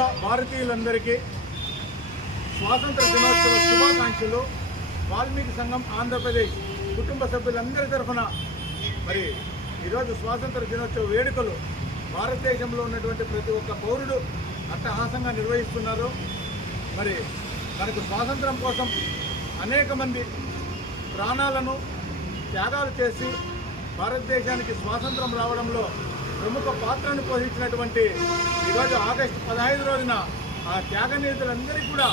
ముందుగా భారతీయులందరికీ స్వాతంత్ర దినోత్సవ శుభాకాంక్షలు. వాల్మీకి సంఘం ఆంధ్రప్రదేశ్ కుటుంబ సభ్యులందరి తరఫున మరి ఈరోజు స్వాతంత్ర దినోత్సవ వేడుకలు భారతదేశంలో ఉన్నటువంటి ప్రతి ఒక్క పౌరుడు అట్టహాసంగా నిర్వహిస్తున్నారు. మరి మనకు స్వాతంత్రం కోసం అనేక మంది ప్రాణాలను త్యాగాలు చేసి భారతదేశానికి స్వాతంత్రం రావడంలో ప్రముఖ పాత్రను పోషించినటువంటి ఈరోజు ఆగస్టు 15 రోజున ఆ త్యాగనీయులందరికీ కూడా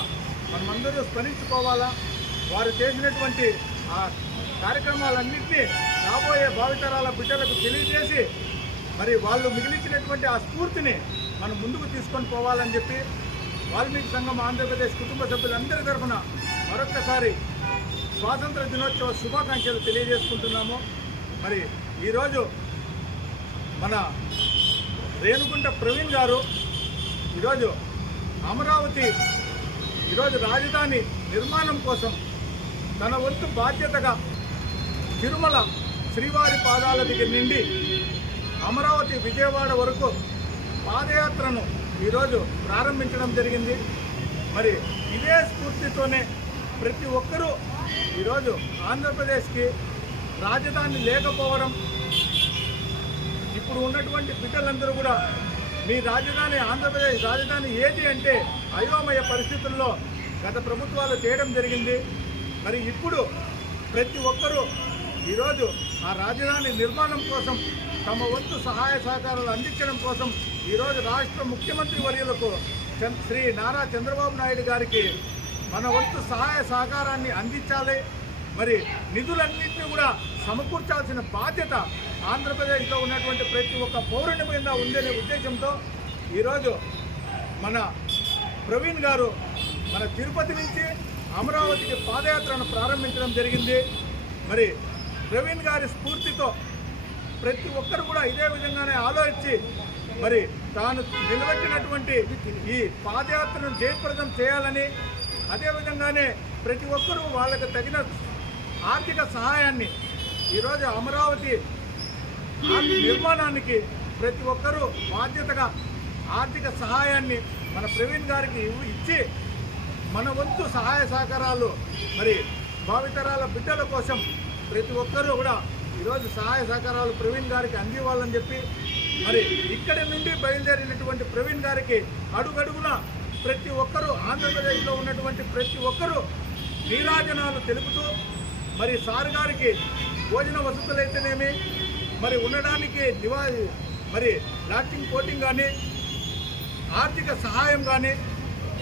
మనమందరూ స్మరించుకోవాలా. వారు చేసినటువంటి ఆ కార్యక్రమాలన్నింటినీ రాబోయే భావితరాల బిడ్డలకు తెలియజేసి మరి వాళ్ళు మిగిలించినటువంటి ఆ స్ఫూర్తిని మనం ముందుకు తీసుకొని పోవాలని చెప్పి వాల్మీకి సంఘం ఆంధ్రప్రదేశ్ కుటుంబ సభ్యులందరి తరఫున మరొక్కసారి స్వాతంత్ర దినోత్సవ శుభాకాంక్షలు తెలియజేసుకుంటున్నాము. మరి ఈరోజు మన రేణుగుంట ప్రవీణ్ గారు ఈరోజు అమరావతి రాజధాని నిర్మాణం కోసం తన వంతు బాధ్యతగా తిరుమల శ్రీవారి పాదాల దగ్గర నుండి అమరావతి విజయవాడ వరకు పాదయాత్రను ఈరోజు ప్రారంభించడం జరిగింది. మరి ఇదే స్ఫూర్తితోనే ప్రతి ఒక్కరూ ఈరోజు ఆంధ్రప్రదేశ్కి రాజధాని లేకపోవడం, ఇప్పుడు ఉన్నటువంటి బిడ్డలందరూ కూడా మీ రాజధాని ఆంధ్రప్రదేశ్ రాజధాని ఏది అంటే అయోమయ పరిస్థితుల్లో గత ప్రభుత్వాలు చేయడం జరిగింది. మరి ఇప్పుడు ప్రతి ఒక్కరూ ఈరోజు ఆ రాజధాని నిర్మాణం కోసం తమ వంతు సహాయ సహకారాలు అందించడం కోసం ఈరోజు రాష్ట్ర ముఖ్యమంత్రి వర్యులకు శ్రీ నారా చంద్రబాబు నాయుడు గారికి మన వంతు సహాయ సహకారాన్ని అందించాలి. మరి నిధులన్నింటినీ కూడా సమకూర్చాల్సిన బాధ్యత ఆంధ్రప్రదేశ్లో ఉన్నటువంటి ప్రతి ఒక్క పౌరుని మీద ఉందనే ఉద్దేశంతో ఈరోజు మన ప్రవీణ్ గారు మన తిరుపతి నుంచి అమరావతికి పాదయాత్రను ప్రారంభించడం జరిగింది. మరి ప్రవీణ్ గారి స్ఫూర్తితో ప్రతి ఒక్కరు కూడా ఇదే విధంగానే ఆలోచించి మరి తాను నిలబెట్టినటువంటి ఈ పాదయాత్రను జయప్రదం చేయాలని, అదేవిధంగానే ప్రతి ఒక్కరూ వాళ్ళకి తగిన ఆర్థిక సహాయాన్ని ఈరోజు అమరావతి నిర్మాణానికి ప్రతి ఒక్కరూ బాధ్యతగా ఆర్థిక సహాయాన్ని మన ప్రవీణ్ గారికి ఇచ్చి మన వంతు సహాయ సహకారాలు మరి భావితరాల బిడ్డల కోసం ప్రతి ఒక్కరూ కూడా ఈరోజు సహాయ సహకారాలు ప్రవీణ్ గారికి అందివ్వాలని చెప్పి మరి ఇక్కడి నుండి బయలుదేరినటువంటి ప్రవీణ్ గారికి అడుగడుగున ప్రతి ఒక్కరూ ఆంధ్రప్రదేశ్లో ఉన్నటువంటి ప్రతి ఒక్కరూ నీరాజనాలు తెలుపుతూ మరి సార్ గారికి భోజన వసతులైతేనేమి, మరి ఉండడానికి మరి లాడ్జింగ్ కోటింగ్ కానీ ఆర్థిక సహాయం కానీ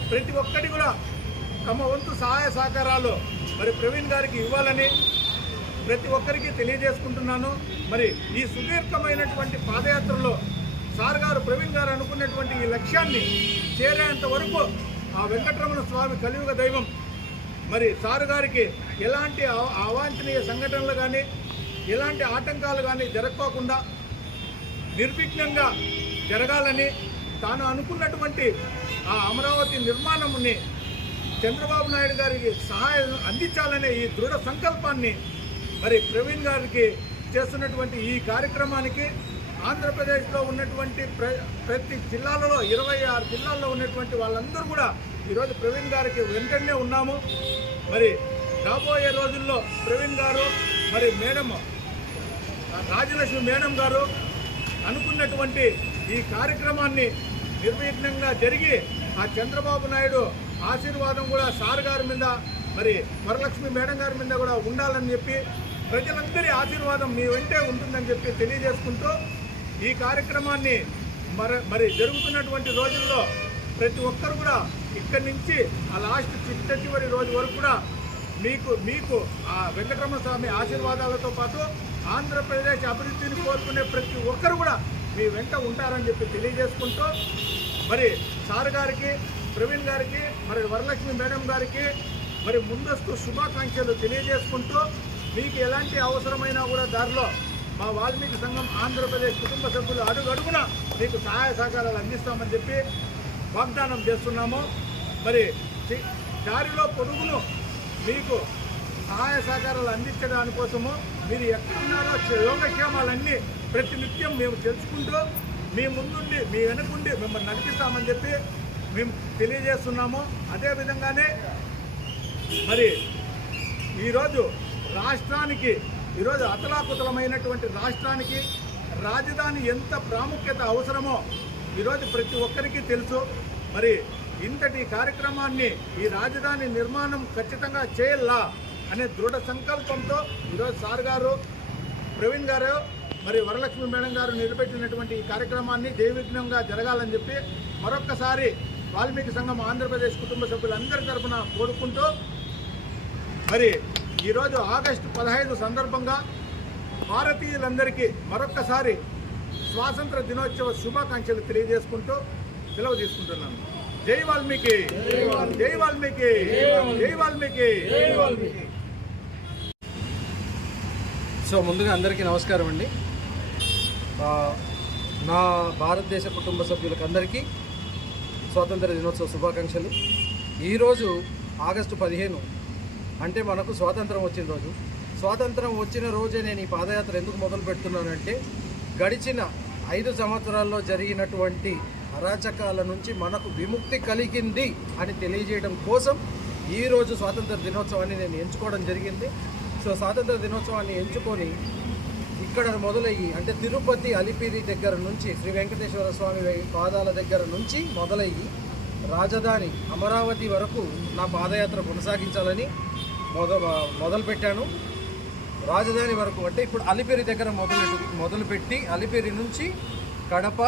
ప్రతి ఒక్కటి కూడా తమ వంతు సహాయ సహకారాలు మరి ప్రవీణ్ గారికి ఇవ్వాలని ప్రతి ఒక్కరికి తెలియజేసుకుంటున్నాను. మరి ఈ సుదీర్ఘమైనటువంటి పాదయాత్రలో సార్ గారు ప్రవీణ్ గారు అనుకున్నటువంటి ఈ లక్ష్యాన్ని చేరేంత వరకు ఆ వెంకటరమణ స్వామి కలియుగ దైవం మరి సారు గారికి ఎలాంటి అవాంఛనీయ సంఘటనలు కానీ ఎలాంటి ఆటంకాలు కానీ జరగకోకుండా నిర్విఘ్నంగా జరగాలని, తాను అనుకున్నటువంటి ఆ అమరావతి నిర్మాణంని చంద్రబాబు నాయుడు గారికి సహాయం అందించాలనే ఈ దృఢ సంకల్పాన్ని మరి ప్రవీణ్ గారికి చేస్తున్నటువంటి ఈ కార్యక్రమానికి ఆంధ్రప్రదేశ్లో ఉన్నటువంటి ప్రతి జిల్లాలలో 26 జిల్లాల్లో ఉన్నటువంటి వాళ్ళందరూ కూడా ఈరోజు ప్రవీణ్ గారికి వెంటనే ఉన్నాము. మరి రాబోయే రోజుల్లో ప్రవీణ్ గారు మరి మేడం రాజలక్ష్మి మేడం గారు అనుకున్నటువంటి ఈ కార్యక్రమాన్ని నిర్విఘ్నంగా జరిగి ఆ చంద్రబాబు నాయుడు ఆశీర్వాదం కూడా సార్ గారి మీద మరి వరలక్ష్మి మేడం గారి మీద కూడా ఉండాలని చెప్పి ప్రజలందరి ఆశీర్వాదం మీ వెంటే ఉంటుందని చెప్పి తెలియజేసుకుంటూ ఈ కార్యక్రమాన్ని మరి జరుగుతున్నటువంటి రోజుల్లో ప్రతి ఒక్కరు కూడా ఇక్కడి నుంచి ఆ లాస్ట్ చివరి రోజు వరకు కూడా మీకు ఆ వెంకటరమణ స్వామి ఆశీర్వాదాలతో పాటు ఆంధ్రప్రదేశ్ అభివృద్ధిని కోరుకునే ప్రతి ఒక్కరు కూడా మీ వెంట ఉంటారని చెప్పి తెలియజేసుకుంటూ మరి సార్ గారికి ప్రవీణ్ గారికి మరి వరలక్ష్మి మేడం గారికి మరి ముందస్తు శుభాకాంక్షలు తెలియజేసుకుంటూ మీకు ఎలాంటి అవసరమైనా కూడా దారిలో మా వాల్మీకి సంఘం ఆంధ్రప్రదేశ్ కుటుంబ సభ్యులు అడుగడుగున మీకు సహాయ సహకారాలు అందిస్తామని చెప్పి వాగ్దానం చేస్తున్నాము. మరి దారిలో పొడుగును మీకు సహాయ సహకారాలు అందించడానికి కోసము మీరు ఎక్కడున్నారో యోగక్షేమాలన్నీ ప్రతినిత్యం మేము తెలుసుకుంటూ మీ ముందుండి మీ వెనుకుండి మిమ్మల్ని నడిపిస్తామని చెప్పి మేము తెలియజేస్తున్నాము. అదేవిధంగానే మరి ఈరోజు రాష్ట్రానికి, ఈరోజు అతలాకుతలమైనటువంటి రాష్ట్రానికి రాజధాని ఎంత ప్రాముఖ్యత అవసరమో ఈరోజు ప్రతి ఒక్కరికి తెలుసు. మరి ఇంతటి కార్యక్రమాన్ని, ఈ రాజధాని నిర్మాణం ఖచ్చితంగా చేయాలా అనే దృఢ సంకల్పంతో ఈరోజు సార్ గారు, ప్రవీణ్ గారు, మరి వరలక్ష్మి మేడం గారు నిలబెట్టినటువంటి ఈ కార్యక్రమాన్ని జయవిఘ్నంగా జరగాలని చెప్పి మరొక్కసారి వాల్మీకి సంఘం ఆంధ్రప్రదేశ్ కుటుంబ సభ్యులందరి తరఫున కోరుకుంటూ, మరి ఈరోజు ఆగస్టు 15 సందర్భంగా భారతీయులందరికీ మరొక్కసారి స్వాతంత్ర దినోత్సవ శుభాకాంక్షలు తెలియజేసుకుంటూ సెలవు తీసుకుంటున్నాను. జై వాల్మీకి, జై వాల్మీకి, జై వాల్మీకి. సో ముందుగా అందరికీ నమస్కారం అండి. నా భారతదేశ కుటుంబ సభ్యులకు అందరికీ స్వాతంత్ర దినోత్సవ శుభాకాంక్షలు. ఈరోజు ఆగస్టు 15 అంటే మనకు స్వాతంత్రం వచ్చిన రోజు. స్వాతంత్రం వచ్చిన రోజే నేను ఈ పాదయాత్ర ఎందుకు మొదలు పెడుతున్నానంటే, గడిచిన 5 సంవత్సరాల్లో జరిగినటువంటి అరాచకాల నుంచి మనకు విముక్తి కలిగింది అని తెలియజేయడం కోసం ఈరోజు స్వాతంత్ర దినోత్సవాన్ని నేను ఎంచుకోవడం జరిగింది. సో స్వాతంత్ర దినోత్సవాన్ని ఎంచుకొని ఇక్కడ మొదలయ్యి, అంటే తిరుపతి అలిపిరి దగ్గర నుంచి శ్రీ వెంకటేశ్వర స్వామి పాదాల దగ్గర నుంచి మొదలయ్యి రాజధాని అమరావతి వరకు నా పాదయాత్ర కొనసాగించాలని మొదలుపెట్టాను. రాజధాని వరకు అంటే ఇప్పుడు అలిపిరి దగ్గర మొదలుపెట్టి అలిపిరి నుంచి కడప,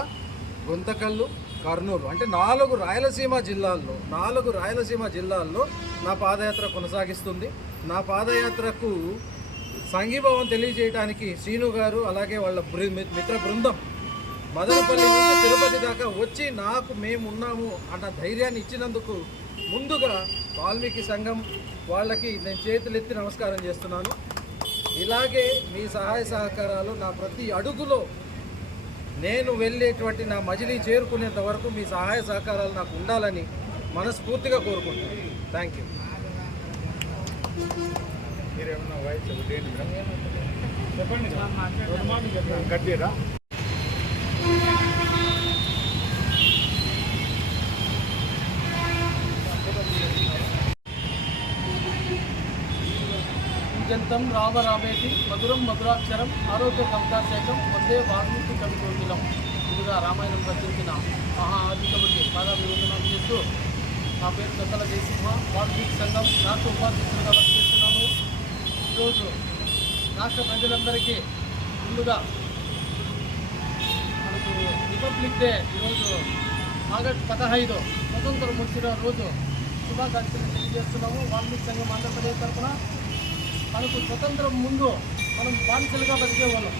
గుంతకల్లు, కర్నూలు అంటే 4 రాయలసీమ జిల్లాల్లో నా పాదయాత్ర కొనసాగిస్తుంది. నా పాదయాత్రకు సంఘీభావం తెలియజేయడానికి శ్రీను గారు అలాగే వాళ్ళ మిత్ర బృందం మదనపల్లి నుంచి తిరుపతి దాకా వచ్చి నాకు మేమున్నాము అన్న ధైర్యాన్ని ఇచ్చినందుకు ముందుగా వాల్మీకి సంఘం వాళ్ళకి నేను చేతులెత్తి నమస్కారం చేస్తున్నాను. ఇలాగే మీ సహాయ సహకారాలు నా ప్రతి అడుగులో, నేను వెళ్ళేటువంటి నా మజిలీ చేరుకునేంత వరకు మీ సహాయ సహకారాలు నాకు ఉండాలని మనస్ఫూర్తిగా కోరుకుంటున్నాను. Thank you. చెప్పండి. జంతం రామరామేతి మధురం మధురాక్షరం ఆరోగ్య కవితాశేఖం వందే వాల్మీకి కవికోకిలం. ముందుగా రామాయణం రచించిన మహా ఆదికవికి పాదాభివందనం చేస్తూ, నా పేరు గద్దల జయసింహ, వాల్మీకి సంఘం రాష్ట్ర ఉపాధ్యక్షులుగా పనిచేస్తున్నాను. ఈరోజు రాష్ట్ర ప్రజలందరికీ ముందుగా మనకు రిపబ్లిక్ డే ఈరోజు ఆగస్టు 15 స్వతంత్రం వచ్చిన రోజు శుభాకాంక్షలు తెలియజేస్తున్నాము. వాల్మీకి సంఘం ఆంధ్రప్రదేశ్ తరఫున మనకు స్వతంత్రం ముందు మనం బానిసలుగా బతికేవాళ్ళం.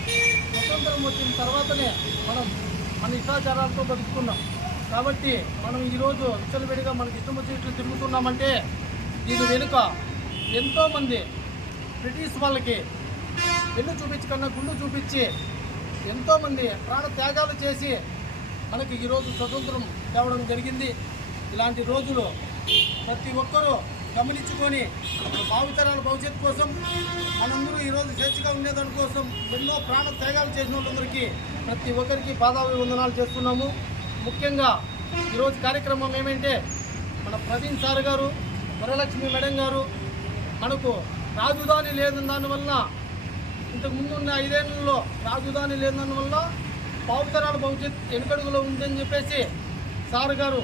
స్వతంత్రం వచ్చిన తర్వాతనే మనం మన ఇష్టాచారాలతో బతుకుతున్నాం. కాబట్టి మనం ఈరోజు విచ్చలవిడిగా మనకి ఇష్టం వచ్చినట్లు తిరుగుతున్నామంటే దీని వెనుక ఎంతోమంది బ్రిటిష్ వాళ్ళకి వెన్ను చూపించి కన్నా గుండు చూపించి ఎంతోమంది ప్రాణ త్యాగాలు చేసి మనకి ఈరోజు స్వతంత్రం తేవడం జరిగింది. ఇలాంటి రోజులు ప్రతి ఒక్కరూ గమనించుకొని భావితరాల భవిష్యత్తు కోసం మనందరూ ఈరోజు స్వేచ్ఛగా ఉండేదాని కోసం ఎన్నో ప్రాణ త్యాగాలు చేసిన వాళ్ళందరికీ ప్రతి ఒక్కరికి పాదాభివందనాలు చేస్తున్నాము. ముఖ్యంగా ఈరోజు కార్యక్రమం ఏమంటే, మన ప్రవీణ్ సార్ గారు, వరలక్ష్మి మేడం గారు మనకు రాజధాని లేని దానివల్ల, ఇంతకుముందున్న 5 ఏళ్లలో రాజధాని లేని దానివల్ల భావితరాల భవిష్యత్తు వెనుకడుగులో ఉందని చెప్పేసి సార్ గారు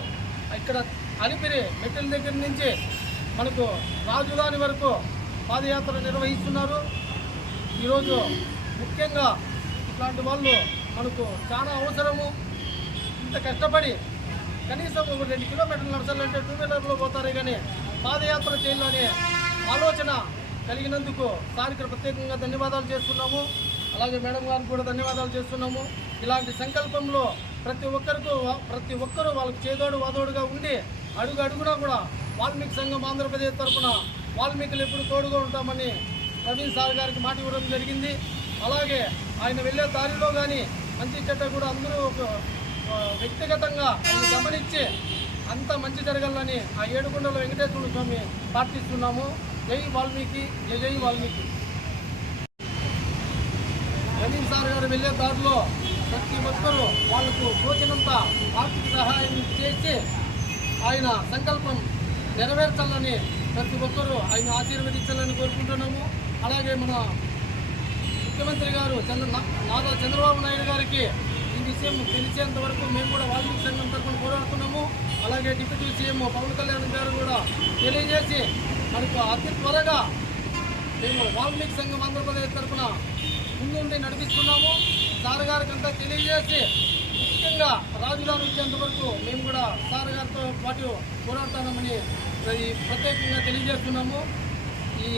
ఇక్కడ అలిపిరి మెట్టెల దగ్గర నుంచి మనకు రాజధాని వరకు పాదయాత్ర నిర్వహిస్తున్నారు. ఈరోజు ముఖ్యంగా ఇట్లాంటి వాళ్ళు మనకు చాలా అవసరము. ఇంత కష్టపడి కనీసం ఒక 2 కిలోమీటర్లు నడచాలంటే 2 వీలర్లో పోతారే కానీ పాదయాత్ర చేయాలనే ఆలోచన కలిగినందుకు సార్కి ప్రత్యేకంగా ధన్యవాదాలు చేస్తున్నాము. అలాగే మేడం గారికి కూడా ధన్యవాదాలు చేస్తున్నాము. ఇలాంటి సంకల్పంలో ప్రతి ఒక్కరూ వాళ్ళకి చేదోడు వాదోడుగా ఉండి అడుగు అడుగునా కూడా వాల్మీకి సంఘం ఆంధ్రప్రదేశ్ తరఫున వాల్మీకులు ఎప్పుడు తోడుగా ఉంటామని ప్రవీణ్ సార్ గారికి మాట ఇవ్వడం జరిగింది. అలాగే ఆయన వెళ్ళే దారిలో కానీ మంచి చెడ్డ కూడా అందరూ వ్యక్తిగతంగా ఆయన గమనించి అంత మంచి జరగాలని ఆ ఏడుకొండల వెంకటేశ్వర స్వామి ప్రార్థిస్తున్నాము. జై వాల్మీకి, జై వాల్మీకి. ప్రవీణ్ సార్ గారు వెళ్ళే దారిలో ప్రతి ఒక్కరూ వాళ్లకు తోచినంత ఆర్థిక సహాయం చేసి ఆయన సంకల్పం నెరవేర్చాలని ప్రతి ఒక్కరూ ఆయన ఆశీర్వదించాలని కోరుకుంటున్నాము. అలాగే మన ముఖ్యమంత్రి గారు నారా చంద్రబాబు నాయుడు గారికి ఈ విషయం తెలిసేంత వరకు మేము కూడా వాల్మీకి సంఘం తరఫున పోరాడుతున్నాము. అలాగే డిప్యూటీ సీఎం పవన్ కళ్యాణ్ గారు కూడా తెలియజేసి మనకు అతి త్వరగా మేము వాల్మీకి సంఘం ఆంధ్రప్రదేశ్ తరఫున ముందుండి నడిపిస్తున్నాము. సార్ గారికంతా తెలియజేసి ముఖ్యంగా రాజధాని వచ్చేంత వరకు మేము కూడా సార్ గారితో పాటు పోరాడుతామని ప్రత్యేకంగా తెలియజేస్తున్నాము. ఈ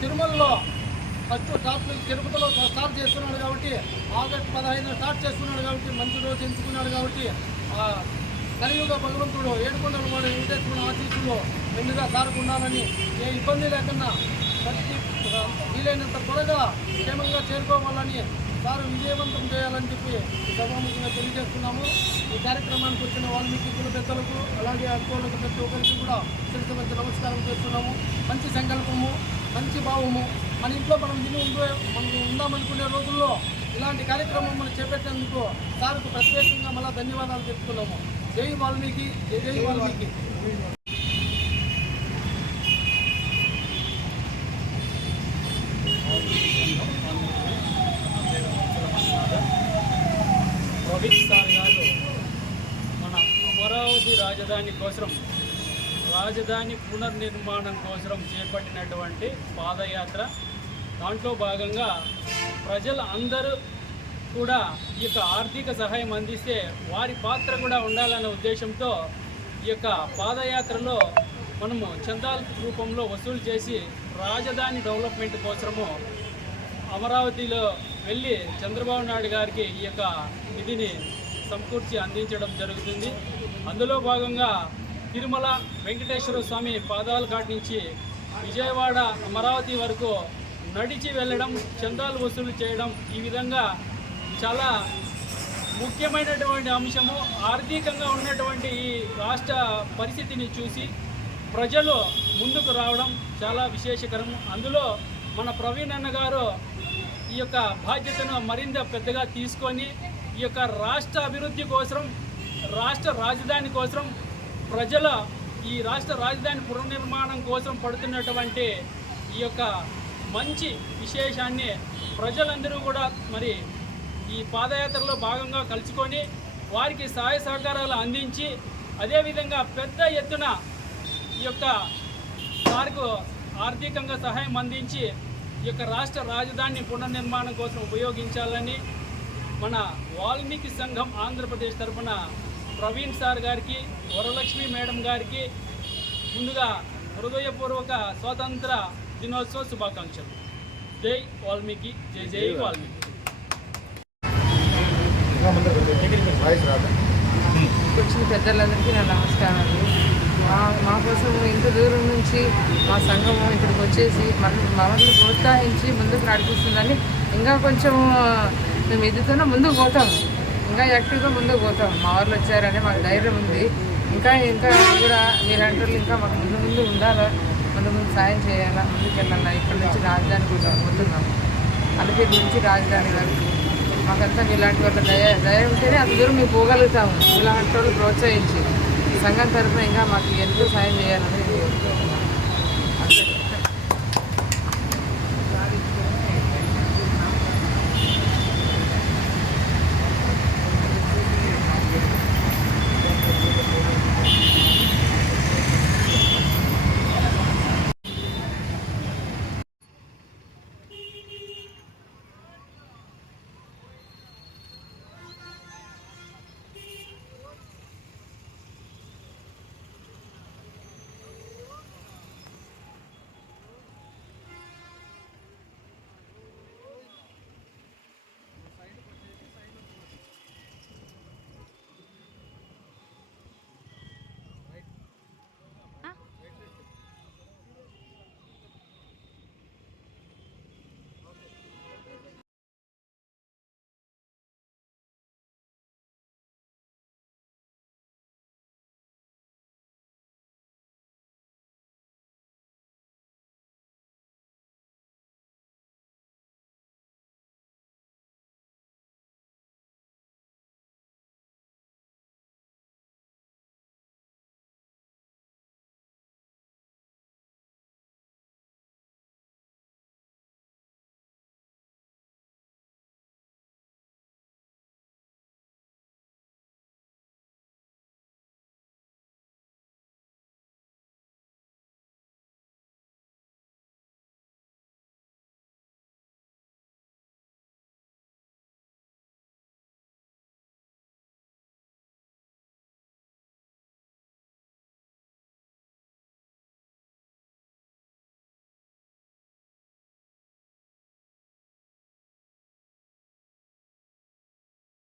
తిరుమలలో ఫస్ట్ తిరుపతిలో స్టార్ట్ చేస్తున్నాడు కాబట్టి ఆగస్టు 15 స్టార్ట్ చేస్తున్నాడు కాబట్టి మంచి రోజు ఎంచుకున్నాడు కాబట్టి కలియుగ భగవంతుడు ఏడుకొండల వాడు వెంకటేశ్వరుని ఆశీస్సులు మెండుగా సార్కు ఉండాలని ఏ ఇబ్బంది లేకుండా ప్రతి వీలైనంత త్వరగా క్షేమంగా చేరుకోవాలని సార్ విజయవంతం చేయాలని చెప్పి సభాముఖంగా తెలియజేస్తున్నాము. ఈ కార్యక్రమానికి వచ్చిన వాల్మీకి కుల పెద్దలకు అలాగే అనుకోలకు ప్రతి ఒక్కరికి కూడా శిరస్సు వచ్చి నమస్కారం చేస్తున్నాము. మంచి సంకల్పము, మంచి భావము, మన ఇంట్లో మనం ఉందామనుకునే రోజుల్లో ఇలాంటి కార్యక్రమం మనం చేపట్టేందుకు సార్కు ప్రత్యేకంగా మళ్ళీ ధన్యవాదాలు చెప్తున్నాము. జై వాల్మీకి, జై జై వాల్మీకి. ప్రవీణ్ సార్ గారు మన అమరావతి రాజధాని కోసం, రాజధాని పునర్నిర్మాణం కోసం చేపట్టినటువంటి పాదయాత్ర, దాంట్లో భాగంగా ప్రజలు అందరూ కూడా ఈ యొక్క ఆర్థిక సహాయం అందిస్తే వారి పాత్ర కూడా ఉండాలనే ఉద్దేశంతో ఈ యొక్క పాదయాత్రలో మనము చందాల రూపంలో వసూలు చేసి రాజధాని డెవలప్మెంట్ కోసము అమరావతిలో వెళ్ళి చంద్రబాబు నాయుడు గారికి ఈ యొక్క నిధిని సమకూర్చి అందించడం జరుగుతుంది. అందులో భాగంగా తిరుమల వెంకటేశ్వర స్వామి పాదాల ఘాట్ నుంచి విజయవాడ అమరావతి వరకు నడిచి వెళ్ళడం, చందాలు వసూలు చేయడం, ఈ విధంగా చాలా ముఖ్యమైనటువంటి అంశము. ఆర్థికంగా ఉన్నటువంటి ఈ రాష్ట్ర పరిస్థితిని చూసి ప్రజలు ముందుకు రావడం చాలా విశేషకరం. అందులో మన ప్రవీణ్ అన్న గారు ఈ యొక్క బాధ్యతను మరింత పెద్దగా తీసుకొని ఈ యొక్క రాష్ట్ర అభివృద్ధి కోసం, రాష్ట్ర రాజధాని కోసం, ప్రజల ఈ రాష్ట్ర రాజధాని పునర్నిర్మాణం కోసం పడుతున్నటువంటి ఈ యొక్క మంచి విశేషాన్ని ప్రజలందరూ కూడా మరి ఈ పాదయాత్రలో భాగంగా కలుసుకొని వారికి సహాయ సహకారాలు అందించి, అదేవిధంగా పెద్ద ఎత్తున ఈ యొక్క వారికి ఆర్థికంగా సహాయం అందించి ఈ యొక్క రాష్ట్ర రాజధాని పునర్నిర్మాణం కోసం ఉపయోగించాలని మన వాల్మీకి సంఘం ఆంధ్రప్రదేశ్ తరఫున ప్రవీణ్ సార్ గారికి, వరలక్ష్మి మేడం గారికి ముందుగా హృదయపూర్వక స్వాతంత్ర దినోత్సవ శుభాకాంక్షలు. జై వాల్మీకి, జై జై వాల్మీకి. వచ్చిన పెద్దలందరికీ నా నమస్కారాలు. మా కోసం ఇంత దూరం నుంచి మా సంఘము ఇక్కడికి వచ్చేసి మమ్మల్ని ప్రోత్సహించి ముందుకు నడిపిస్తుందని ఇంకా కొంచెం మేము ఎదుగుతున్నా ముందుకు పోతాము, ఇంకా యాక్టివ్గా ముందుకు పోతాం. మా వాళ్ళు వచ్చారని మాకు ధైర్యం ఉంది. ఇంకా కూడా మీరంటారు ఇంకా మాకు ముందు ఉండాలా, ముందు సాయం చేయాలా, ముందుకు వెళ్ళాలా. ఇక్కడ నుంచి రాజధాని కోసం పోతున్నాము. అలిపిరి నుంచి రాజధాని వరకు మాకంతా ఇలాంటి వాళ్ళ దయ ఉంటేనే అంత దూరం మేము పోగలుగుతాము. ఇలాంటి వాళ్ళు ప్రోత్సహించి సంఘం తరఫున ఇంకా మాకు ఎంతో సాయం చేయాలని